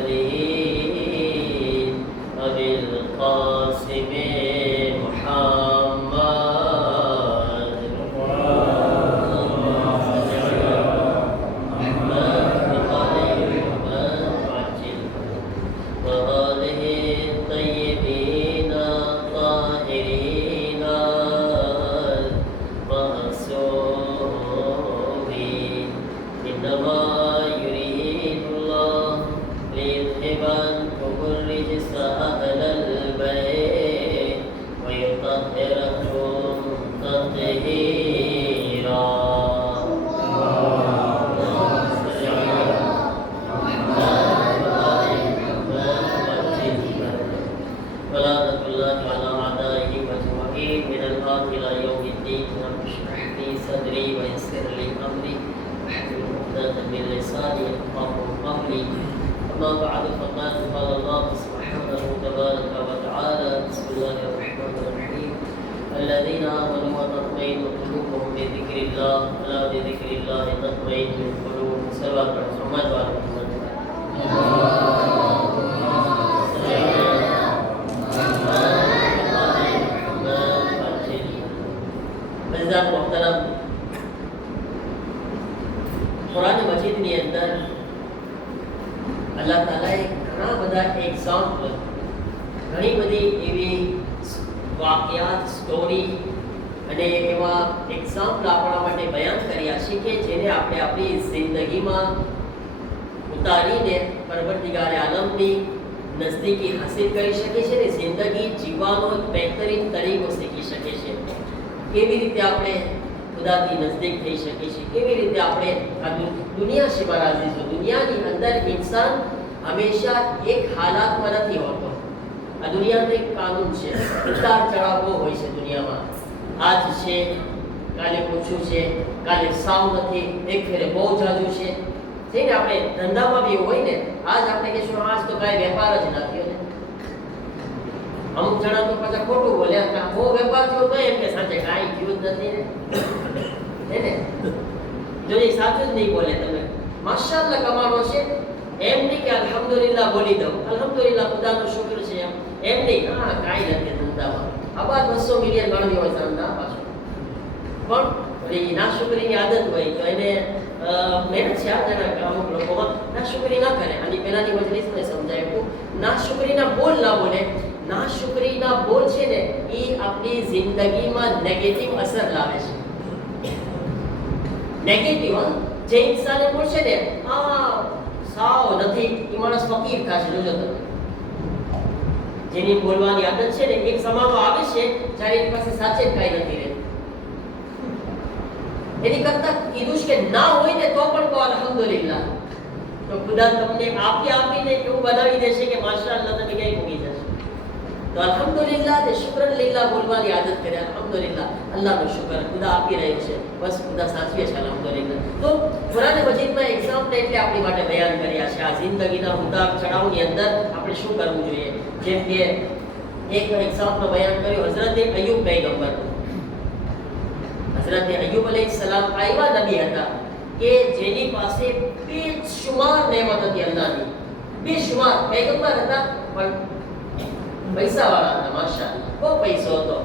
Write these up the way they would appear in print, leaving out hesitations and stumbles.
المرسلين أبي القاسم محمد وآله الطيبين الطاهرين المعصومين إنما يريد الله ليذهب عنكم الرجس أهل البيت ويطهركم تطهيرا ولعنة الله على أعدائه أجمعين من الآن إلى يوم الدين. رب اشرح لي صدري ويسر لي أمري واحلل عقدة من لساني يفقهوا قولي. أما بعد فقد قال الله سبحانه تبارك وتعالى بسم الله الرحمن الرحيم الذين آمنوا وتطمئن قلوبهم بذكر الله ألا بذكر الله تطمئن القلوب. صلوات محمد وعلى محمد. मोहतरम कुरान मजीद ની અંદર અલ્લાહ તાલાએ ઘણા બધા એક્ઝામ્પલ ઘણી બધી એવી વાક્યાત સ્ટોરી અને એવા એક્ઝામ્પલ આપણા માટે બયાન કર્યા છે કે જેને આપણે આપણી જિંદગીમાં ઉતારીને પરવરદિગાર આલમની નજદીકી હાસિલ કરી શકીએ છીએ અને જિંદગી જીવવાનો એક બહેતરીન તરીકો શીખી શકીએ છીએ. કેવી રીતે આપણે ખુદાથી નજદીક થઈ શકીએ છીએ, કેવી રીતે આપણે આ દુનિયા છે મારા અઝીઝો, દુનિયાની અંદર ઇન્સાન હંમેશા એક હાલાતમાં નથી હોતો. આ દુનિયાનો એક કાનૂન છે, ઉતાર ચઢાવો હોય છે દુનિયામાં. આજ છે, કાલે ઓછું છે, કાલે સાવ નથી, એક ફેરે બહુ જાજુ છે. ને આપણે ધંધામાં બી હોય ને, આજ આપણે કહીશું આજ તો કાંઈ વેપાર જ નથી. અમુક જણા તો પાછા ખોટું બોલ્યા, બહુ વેપાર થયો તો એમ કે સાચે કાંઈ થયું જ નથી ને. જો એ સાચું જ નહીં બોલે, તમે માશાઅલ્લાહ કમાણો છે એમ નહીં કે અલ્હમ્દુલિલ્લાહ બોલી દઉં, અલ્હમ્દુલિલ્લાહ ખુદાનો શુક્ર છે એમ નહીં. હા કાંઈ નથી ધંધામાં, આબાદ 200 મિલિયન ગણવી હોય ધંધા પાછું, પણ ઓલી નાશુકરીની આદત હોય તો એને મહેનત છે. આ જણા અમુક લોકોમાં નાશુકરી ના કરે. આની પહેલાની મજલિસમાં સમજાયું, નાશુકરીના બોલ ના બોલે. નાશુકરીના બોલ છે ને એ આપણી જિંદગીમાં નેગેટિવ અસર લાવે છે. નેગેટિવ જે ઇન્સાને બોલશે ને આ સાવ નથી, એ માણસ ફકીર થશે. જોજો તમે, જેની બોલવાની આદત છે ને એક સમાનો આવે છે જ્યારે એની પાસે સાચે જ કાંઈ નથી રહેતું. એની કરતા કીધું કે ના હોય ને તો પણ કહો અલ્હમ્દુલિલ્લાહ, તો ખુદા તમને આપીને એવું બનાવી દેશે કે માશાઅલ્લાહ તમે ક્યાંય ભૂગી જશે. તો અલ્હમ્દુલિલ્લાહ ને શુક્રન લિલ્લાહ બોલવાની આદત કરે. અલ્હમ્દુલિલ્લાહ, અલ્લાહનો શુક્ર, ખુદા આપી રહ્યો છે, બસ ખુદા સાચવે છે. અલ્હમ્દુલિલ્લાહ. તો કુરાન મજીદમાં એક્ઝામ્પલ એટલે આપણી માટે બયાન કર્યા છે. આ જિંદગીના ઉતાર ચઢાવની અંદર આપણે શું કરવું જોઈએ. જેમ કે એક એક્ઝામ્પલ બયાન કર્યું હઝરત અય્યુબ પૈગંબર. હઝરત અય્યુબ અલૈહિસ્સલામ આવા નબી હતા કે જેની પાસે બેશુમાર નેમત હતી અલ્લાહની, બેશુમાર. પૈગંબર હતા પણ પૈસાવાળા હતા, માશાઅલ્લાહ, બહુ પૈસો હતો.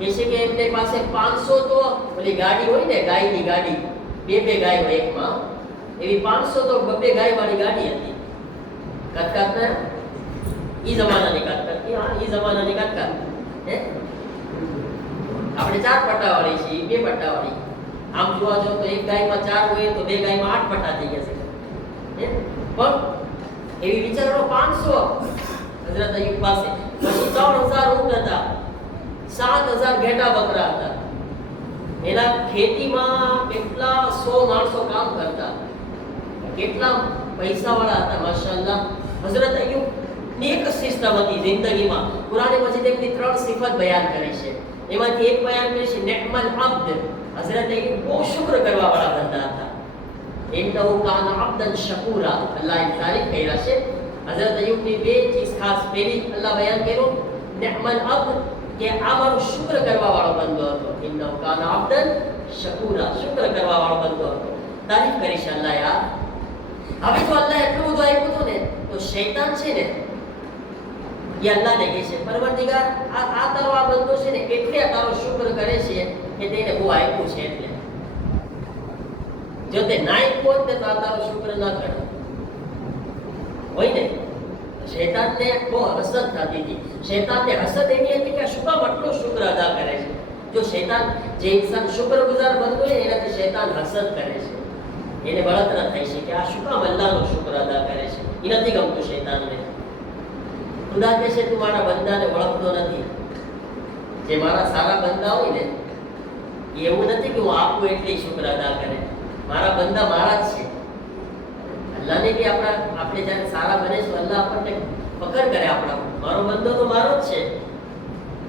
જેસે કે એમની પાસે 500 તો ઓલી ગાડી હોય ને, ગાયની ગાડી, બે ગાય હોય એકમાં, એવી 500 તો બબ્બે ગાય વાળી ગાડી હતી. કટકાટના ઈ જમાનાની કટકાટની, હા ઈ જમાનાની કટકાટ હે. આપણે 4 પટ્ટાવાળી છે, 2 પટ્ટાવાળી. આમ જોવા જાવ તો એક ગાયમાં 4 હોય તો 2 ગાયમાં 8 પટ્ટા થઈ જશે હે. પણ એવી વિચારો 500 હઝરત અય્યુબ પાસે. પછી 3000 ઊંટ હતા, 7000 ઘેટા બકરા હતા. એના ખેતીમાં કેટલા 100 માણસો કામ કરતા. કેટલા પૈસાવાળા હતા માશાઅલ્લાહ. હઝરત અય્યુબ ની એક સિસ્ટમ હતી જિંદગીમાં. કુરાન મજીદ એમની 3 સિફત બયાન કરી છે. એમાંથી એક બયાન કરી છે નિઅમલ અબ્દ. હઝરત અય્યુબ બહુ શુક્ર કરવાવાળા બંદા હતા. ઇન્નહુ કાન અબ્દન શકુરા. અલ્લાહે તારીફ કર્યા છે હઝરત અય્યુબની 2 ચીજ ખાસ. પહેલી અલ્લાહ બયાન કર્યું નિઅમલ અબ્દ, કે આ મારો શુક્ર કરવાવાળો બંદો હતો. ઇન્નહુ કાન અબ્દન શકુરા, શુક્ર કરવાવાળો બંદો હતો. તારીફ કરી છે અલ્લાહે. હવે તો અલ્લાહ એટલું બધું આપ્યું હતું ને, તો તો શૈતાન છે ને એ અલ્લાહને કહે છે પરવરદિગાર આ તારો આ બંદો છે ને એટલે તારો શુક્ર કરે છે કે તેને બહુ આપ્યું છે એટલે જો તે ના આપ્યું હોત ને તો આ તારો શુક્ર ના કરે હોય ને શૈતાનને બહુ હસદ થતી હતી શૈતાનને હસદ એની હતી કે શું કામ આટલો શુક્ર અદા કરે છે જો શૈતાન જે ઇન્સાન શુક્રગુજાર બનતો હોય એનાથી શૈતાન હસદ કરે છે એને બળતરા થાય છે કે આ શું કામ અલ્લાહનો શુક્ર અદા કરે છે એ નથી ગમતું શૈતાનને ખુદા કહે છે તું મારા બંદાને ઓળખતો નથી જે મારા સારા બંદા હોય ને એવું નથી કે હું આપું એટલે શુક્ર અદા કરે મારા બંદા મારા જ છે અલ્લાહને કે આપણે જ્યારે સારા બને તો અલ્લાહ આપણને પકડ કરે આપણા મારો બંદો તો મારો જ છે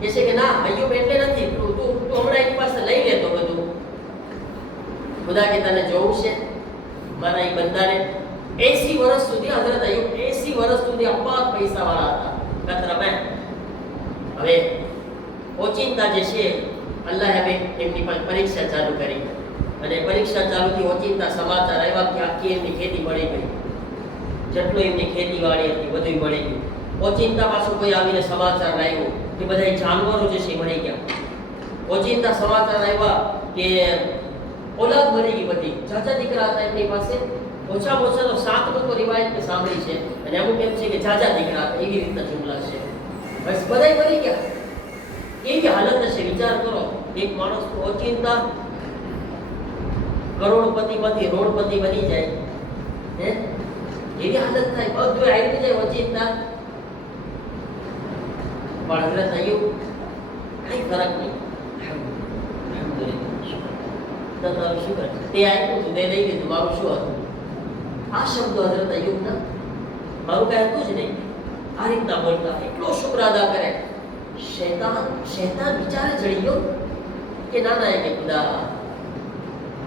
કે છે કે ના અય્યુબ એટલે નથી તું હમણાં એની પાસે લઈ લેતો બધું ખુદા કે તને જોવું છે મારા એ બંદાને 80 વર્ષ સુધી હઝરત અય્યુબ 80 વર્ષ સુધી અપાર પૈસાવાળા હતા કતરામાં હવે ઓચિંતા જે છે અલ્લાહે હવે એમની પર પરીક્ષા ચાલુ કરી અને પરીક્ષા ચાલુથી ઓચિંતા સમાચાર આવ્યા કે આખી એમની ખેતી મળી ગઈ જેટલું એમની ખેતીવાડી હતી બધું મળી ગયું ઓચિંતા પાછું કોઈ આવીને સમાચાર લાવ્યો કે બધા જાનવરો જે છે મળી ગયા ઓચિંતા સમાચાર આવ્યા કે ઓલાદ મળી ગઈ બધી ચાચા દીકરા હતા એમની પાસે ઓછામાં ઓછા તો 7 લોકો રિવાયત સાંભળી છે અને અમુક એમ છે કે ચાચા દીકરા હતા એવી રીતના જુમલા છે બસ બધા મળી ગયા કેવી હાલત હશે વિચાર કરો એક માણસ તો ઓચિંતા કરોડપતિમાંથી રોડપતિ બની જાય હે એવી હાલત થાય બધું આવી જાય ઓચિંતા પણ હઝરત અય્યુબ કઈ ફરક નહીં તારું શું કરે તે આપ્યું તું તે લઈ લીધું મારું શું હતું આ શબ્દો હઝરત અય્યુબના મારું કઈ હતું જ નહીં આ રીતના બોલતા એટલો શુક્ર અદા કરે શૈતાન વિચારે ચડી ગયો કે ના ના કે ખુદા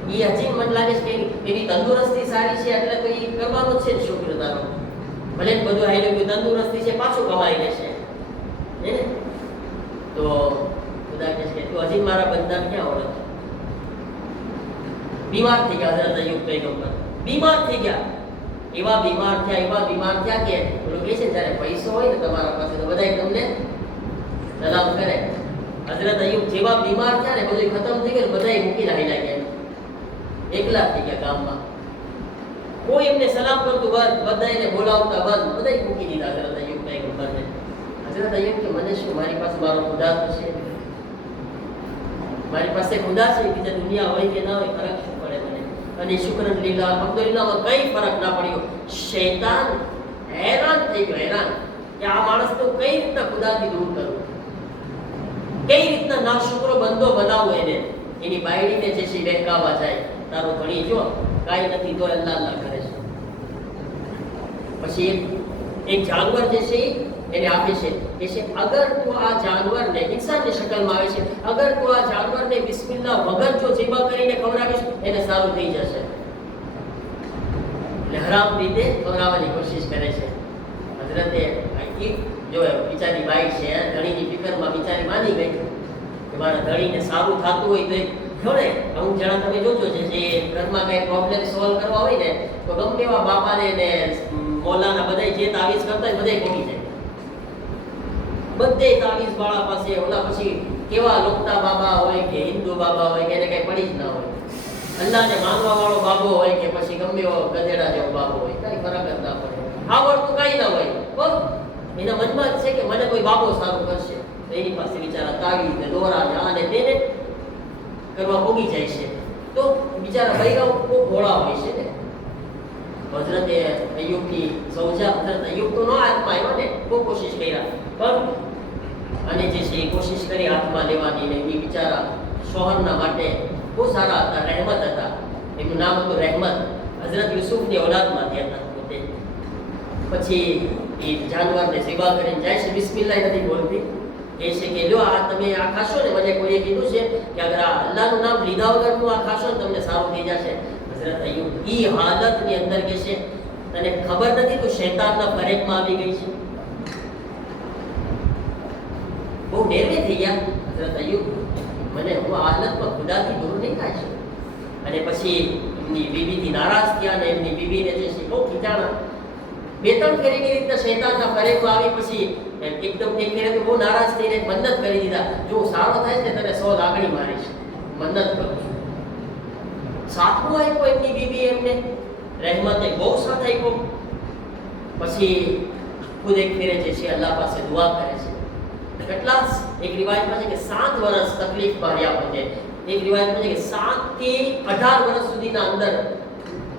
એ હજી મને લાગે છે કે એની તંદુરસ્તી સારી છે એટલે તો એ કરવાનો છે ને શુક્ર તારો ભલે બધું હાઈ ગયું તંદુરસ્તી છે પાછું કમાઈ લેશે હે ને તો ખુદા કહે છે તું હજી મારા બંદાને ક્યાં ઓળખ બીમાર થઈ ગયા હઝરત અય્યુબ પૈગંબર બીમાર થઈ ગયા એવા બીમાર થયા કે પેલું કહે છે જ્યારે પૈસો હોય ને તમારા પાસે તો બધા તમને સલામ કરે હઝરત અય્યુબ જેવા બીમાર થયા ને બધું ખતમ થઈ ગયું બધાય મૂકીને આવી લાગ્યા એકલા થઈ ગયા ગામમાં કોઈ એમને સલામ કરતું બંધ બધા એને બોલાવતા બંધ બધાય મૂકી દીધા હઝરત અય્યુબ પૈગંબરને હઝરત અય્યુબ કે મને શું મારી પાસે મારો ખુદા તો છે મારી પાસે ખુદા છે બીજા દુનિયા હોય કે ના હોય ફરક શું પડે મને અને શુક્રન લીલા અલ્હમ્દુલિલ્લાહમાં કઈ ફરક ના પડ્યો શૈતાન હેરાન થઈ ગયો હેરાન કે આ માણસ તો કઈ રીતના ખુદાથી દૂર કરું કઈ રીતના ના શુક્ર બંધો બનાવું એને એની બાયડીને જે છે વહેકાવા જાય તારો ધણી જો કાંઈ નથી તો અલ્લાહ અલ્લાહ કરે છે પછી એક જાનવર જે છે એને આપે છે કે છે અગર તું આ જાનવરને ઇન્સાનની શકલમાં આવે છે અગર તું આ જાનવરને બિસ્મિલ્લાહ વગર જો ઝીબા કરીને ખવડાવીશ એને સારું થઈ જશે એટલે હરામ રીતે ખવડાવવાની કોશિશ કરે છે હઝરતે જો બિચારી બાઈ છે ધણીની ફિકરમાં બિચારી માની ગઈ કે મારા ધણીને સારું થતું હોય તો જો ને અમુક જણા તમે જોજો છે જે ઘરમાં કઈ પ્રોબ્લેમ સોલ્વ કરવા હોય ને તો ગમે એવા બાપાને ને મોલાના બધાય જે તાવીજ કરતા હોય બધાય ભોગી જાય બધે તાવીજ વાળા પાસે ઓલા પછી કેવા લોકતા બાબા હોય કે હિન્દુ બાબા હોય કે એને કઈ પડી જ ના હોય અલ્લાહને માનવા વાળો બાબો હોય કે પછી ગમે એવો ગધેડા જેવો બાબો હોય કઈ ફરક જ ના પડે આવડતું કઈ ના હોય પણ એના મનમાં જ છે કે મને કોઈ બાબો સારું કરશે તો એની પાસે બિચારા તાવીજ ને દોરા ને આને તેને કરવા ભોગી જાય છે તો બિચારા બૈરાઓ ખૂબ ભોળા હોય છે ને હઝરત અય્યુબની સૌજા હઝરત અય્યુબ તો નો હાથમાં આવ્યો ને બહુ કોશિશ કર્યા પણ અને જે છે એ કોશિશ કરી હાથમાં લેવાની ને એ બિચારા શોહરના માટે બહુ સારા હતા રહેમત હતા એમનું નામ હતું રહેમત હઝરત યુસુફની ઓલાદમાંથી હતા પોતે પછી એ જાનવરને સેવા કરીને જાય છે બિસ્મિલ્લાહ નથી બોલતી એ છે કે જો આ તમે આ ખાશો ને મને કોઈએ કીધું છે કે અગર આ અલ્લાહનું નામ લીધા વગરનું આ ખાશો ને તમને સારું થઈ જશે હઝરત અય્યુબ ઈ હાલતની અંદર કે છે તને ખબર નથી તો શૈતાનના ફરેબમાં આવી ગઈ છે બહુ ડેરવે થઈ ગયા હઝરત અય્યુબ મને હું આ હાલતમાં ખુદાથી દૂર નહીં થાય છે અને પછી એમની બીબીથી નારાજ થયા અને એમની બીબીને જે છે બહુ ખીચાણા બે ત્રણ ફેરીની રીતના શૈતાનના ફરેમાં આવી પછી એકદમ એક ફેરે તો બહુ નારાજ થઈને મન્નત કરી દીધા, જો સારો થાય છે તને 100 લાકડી મારીશ, મન્નત કરું છું. સાતમું આપ્યો એમની બીબી એમને રહેમતે બહુ સાથ આપ્યો. પછી ખુદ એક ફેરે જે છે અલ્લાહ પાસે દુઆ કરે છે. કેટલા એક રિવાયતમાં છે કે 7 વર્ષ તકલીફમાં રહ્યા પછી, એક રિવાયતમાં છે કે 7 થી 18 વર્ષ સુધીના અંદર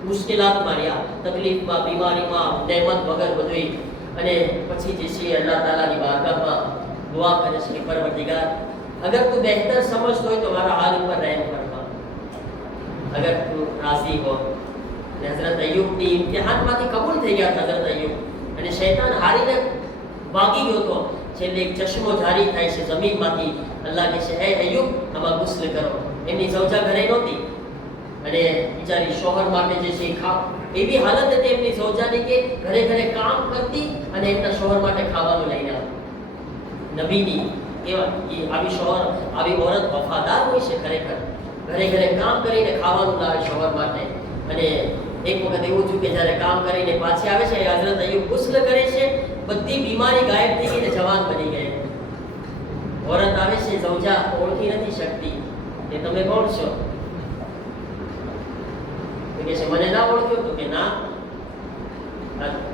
મુશ્કેલાતમાં રહ્યા, તકલીફમાં, બીમારીમાં, નહેમત વગર બધું. અને પછી જે છે અલ્લાહ તાલાની બારગાહમાં દુઆ કરે છે કે પરવરદિગાર, અગર તું બહેતર સમજતો હોય તો મારા હાલ ઉપર રહેમ ફરમા, અગર તું રાજી હો. અને હઝરત અય્યુબની ઇમ્તિહાનમાંથી કબૂલ થઈ ગયા હતા હઝરત અય્યુબ, અને શૈતાન હારીને ભાગી ગયો હતો. છેલ્લે એક ચશ્મો જારી થાય છે જમીનમાંથી. અલ્લાહ કહે છે, હે અય્યુબ, આમાં ગુસ્લ કરો. એમની સૌજા ઘરે નહોતી અને બિચારી શોહર માટે જે છે એવી હાલત હતી એમની સૌજાની કે ઘરે ઘરે કામ કરતી અને એમના શોહર માટે ખાવાનું લઈને આવતી. નબીની કેવા આવી શોહર, આવી ઓરત વફાદાર હોય છે ખરેખર. ઘરે ઘરે કામ કરીને ખાવાનું લાવે શોહર માટે. અને એક વખત એવું થયું કે જ્યારે કામ કરીને પાછી આવે છે, હઝરત અય્યુબ ગુસ્લ કરે છે, બધી બીમારી ગાયબ થઈ ગઈ ને જવાન બની ગઈ. ઓરત આવે છે, સૌજા ઓળખી નથી શકતી કે તમે કોણ છો. કે છે મને ના ઓળખ્યો તો કે ના,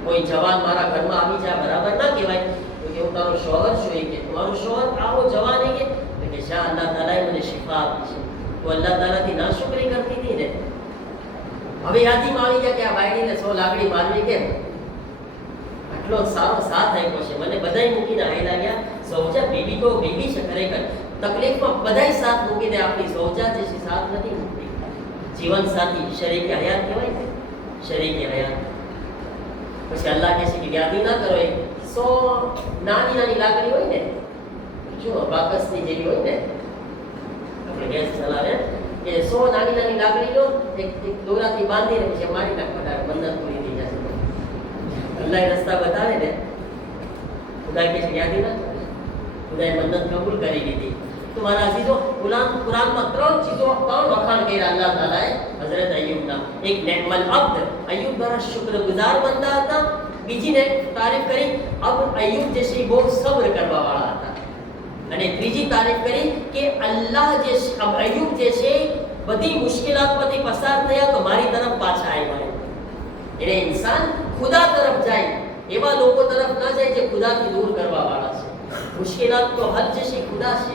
કોઈ જવાન મારા ઘરમાં આવી જાય બરાબર ના કહેવાય. તો કે હું તારો શોહર છું. એ કે તમારો શોહર આવો જવાન. એ કે શા અલ્લાહ તાલાએ મને શિફા આપી છે, તો અલ્લાહ તાલાથી નાશુકરી કરતી હતી ને. હવે યાદીમાં આવી ગયા કે આ બાયડીને 100 લાકડી મારવી કેમ? આટલો સારો સાથ આપ્યો છે, મને બધાય મૂકીને આવેલા ગયા. સૌજા બીબી તો બીબી છે ખરેખર, તકલીફમાં બધાય સાથ મૂકીને આપણી સૌજા જે છે સાથ નથી મૂકતી. જીવન સાથી શરીકે હયાત કહેવાય ને, શરીકે હયાત. પછી અલ્લાહ કહે છે કે યાદી ના કરો. 100 નાની નાની લાકડી હોય ને, જો બાકસની જેવી હોય ને, આપણે ગેસ ચલાવે કે 100 નાની નાની લાકડી લો, એક દોરાથી બાંધીને પછી મારી નાખવા, મન્નત પૂરી થઈ જશે. અલ્લાહ રસ્તા બતાવે ને, ખુદા કહે છે યાદી ના કરો. ખુદાએ મન્નત કબૂલ કરી લીધી. તો મારા અઝીઝો, કુરાનમાં 3 ચીજો, 3 વખાણ કર્યા અલ્લાહ તાલાએ હઝરત અય્યુબના. એક નેમલ અબ્દ, અય્યુબ દ્વારા શુક્રગુજાર બંદા હતા. બીજીને તારીફ કરી, અબ અય્યુબ જે છે બહુ સબ્ર કરવા વાળા હતા. અને ત્રીજી તારીફ કરી કે અલ્લાહ જે અબ અય્યુબ જે છે બધી મુશ્કેલાતમાંથી પસાર થયા તો મારી તરફ પાછા આવ્યા. એટલે ઇન્સાન ખુદા તરફ જાય, એવા લોકો તરફ ના જાય જે ખુદાથી દૂર કરવા વાળા છે. મુશ્કેલાત તો હલ જે છે ખુદા છે,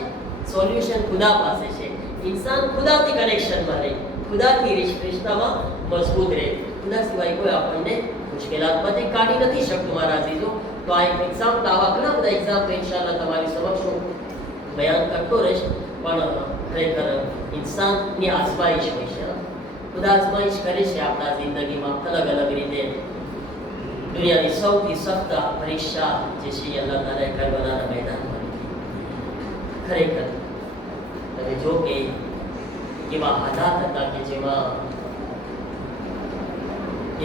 સોલ્યુશન ખુદા પાસે છે. ઇન્સાન ખુદાથી કનેક્શનમાં રહે, ખુદાથી રિશ્તામાં મજબૂત રહે. ખુદા સિવાય કોઈ આપણને મુશ્કેલાતમાંથી કાઢી નથી શકતું મારા અઝીઝો. તો આ એક એક્ઝામ્પલ, આવા ઘણા બધા એક્ઝામ્પલ ઇન્શાઅલ્લાહ તમારી સમક્ષ હું બયાન કરતો રહીશ. પણ ખરેખર ઇન્સાનની આઝમાઈશ હોય છે. ખુદા આઝમાઈશ કરે છે આપણા જિંદગીમાં અલગ અલગ રીતે. દુનિયાની સૌથી સખ્ત પરીક્ષા જે છે અલ્લાહ તાલાએ કરબલાના મેદાનમાં ખરેખર તમે જો કે એવા હાલાત હતા કે જેમાં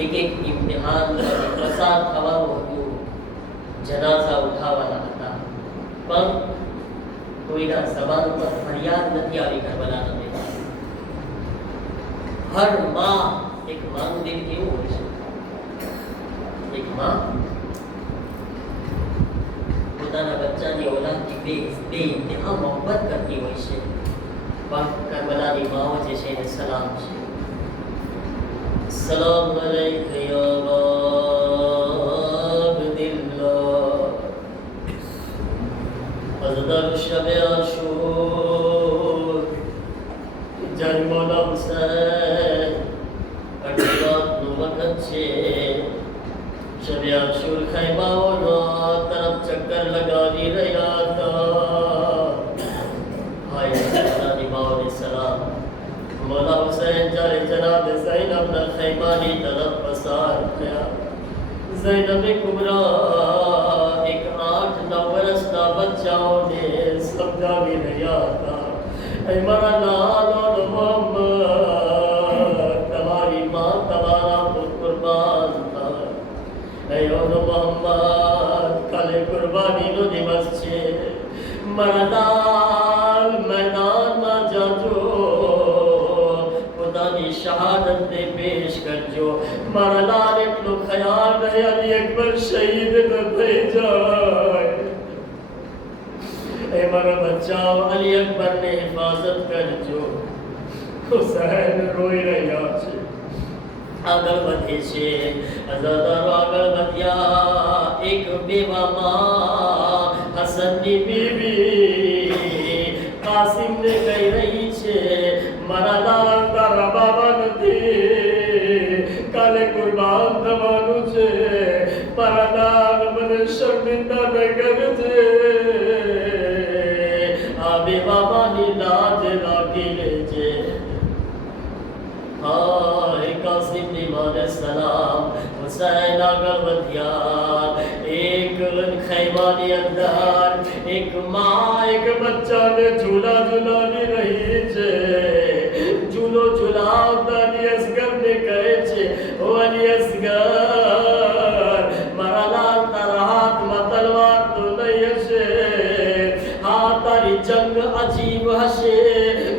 એક એક ઇમ્તિહાન પસાર થવાનું હતું, જનાઝા ઉઠાવવાના હતા, પણ કોઈના જબાન પર ફરિયાદ નથી આવી કરબલાના મેદાન. હર માં, એક માનું દિલ કેવું હોય છે, એક માં પોતાના બચ્ચાની ઓલાદથી બે ઇન્તહા મોહબ્બત કરતી હોય છે. પણ કરબલાની માઓ જે છે એને સલામ છે. સલામ અલૈકા યા અબદિલ્લાહ, અઝદર શબ આશુર, જન્મોલ હુસૈન, અઢી રાતનું વખત છે. શબ આશુર ખૈબાઓનો તરફ ચક્કર લગાવી રહ્યા હતા. હાય કરબલાની માઓને સલામ. મૌલા હુસૈન જ્યારે જનાબ ઝૈનબના ખૈમાની તરફ પસાર થયા, ઝૈનબે કુબરા એક 8-9 વર્ષના બચ્ચાઓને સમજાવી રહ્યા હતા, એ મારા લાલો મોહમ્મદ, તમારી માં તમારા પર કુરબાન થાય. એ મોહમ્મદ, કાલે કુરબાનીનો દિવસ છે. મારા લાલ મેદાનમાં જાજો, પોતાની શહાદતને પેશ કરજો. મારા લાલ એટલો ખ્યાલ રહે से अली अकबर शहीद न થઈ જાય ए मारा बच्चा अली अकबर ने हिफाजत करजो हुसैन रोई રહ્યા છે આગળ વધે છે અઝાદારો આગળ વધ્યા એક બેવામાં હસનની બીવી કાસિમ ને કહી રહી છે મારા લાલ તારા બાબા નથી કાલે કુરબાન થવાનું છે મારા લાલ મને શર્મિંદા ન કરજે આ બેવામાની લાજ રાખી લેજે हाय कासिम ने सलाम हुसैन આગળ વધ્યા એક ખૈમાની અંદર એક માં એક બચ્ચાને ઝૂલા ઝૂલાવી રહી છે ઝૂલો ઝૂલાવતા અલી અસગરને કહે છે ઓ અલી અસગર મારા લાલ તારા હાથમાં તલવાર તો નહીં હશે હા તારી જંગ અજીબ હશે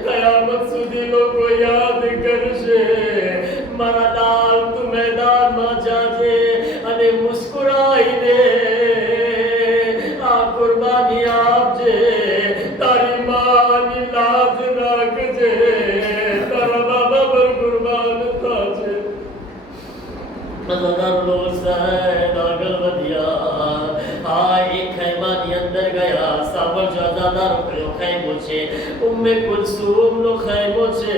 કયામત સુધી લોકો યાદ કરશે મારા લાલ તું મેદાનમાં જાજે અને મુસ્કુરાઈને આ કુરબાની આપજે તારી માની લાજ રાખજે તારા બાબા પર કુરબાન થાજે મદદગાર હુસૈન આગળ વધ્યા આ એક ખૈમાની અંદર ગયા સાંભળજો અઝાદારો કયો ખૈમો છે ઉમ્મે કુલસુમ નો ખૈમો છે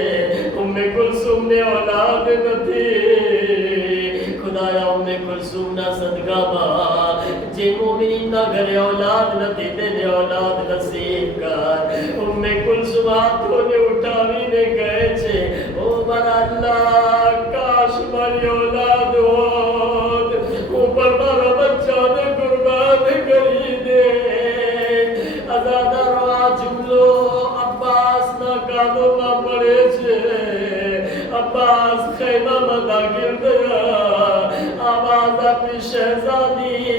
ઉમ્મે કુલસુમ ને औलाद નથી ખુદાયા ઉમ્મે કુલસુમ ના સદકામાં જે મોમિનીના ઘરે औलाद નથી તેને औलाद નસીબ કર ઉમ્મે કુલસુમ હાથોને ઉઠાવીને કહે છે ઓ મારા અલ્લાહ કાશ મારી औलाद હોત ઉપર મારા બચ્ચાને કુરબાન કરી દે અઝાદારો આ જુમલો અબ્બાસના કાનોમાં પડે છે અબ્બાસ ખૈમામાં દાખલ થયા આવાજ આપી શહેઝાદી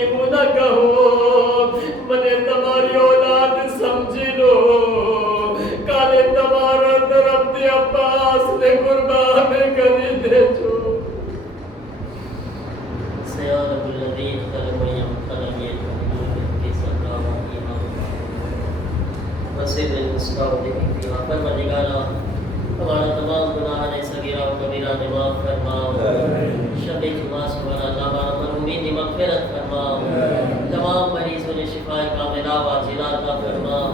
એવું ન કહો મને તમારી औलाद સમજી લો કાલે તમારા તરફથી અબ્બાસને કુરબાન કરી દેજો سيعلم الذين ظلموا يوم القيامة वसीब मुस्काउद्दीन फीहा परवरदिगारा हमारा तमाम गुनाह ने सगीरा और कबीरा ने माफ फरमाओ शबे जुमा सुबह अल्लाह मरहूमीन ने मगफिरत फरमाओ तमाम मरीजों ने शिफाए कामिला वाजिला अता फरमाओ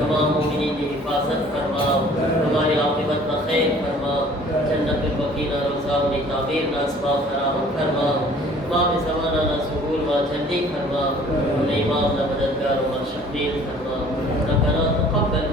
तमाम मोमिनीन की हिफाजत फरमाओ हमारी आक़िबत में खैर फरमाओ जन्नतुल बकीना रोज़ा ने तामीर ना असबाब फराहम फरमाओ इमाम ज़माना ना सुबूल व जल्दी फरमाओ और इमाम ना मददगार व शफील फरमाओ रब्बना तक़ब्बल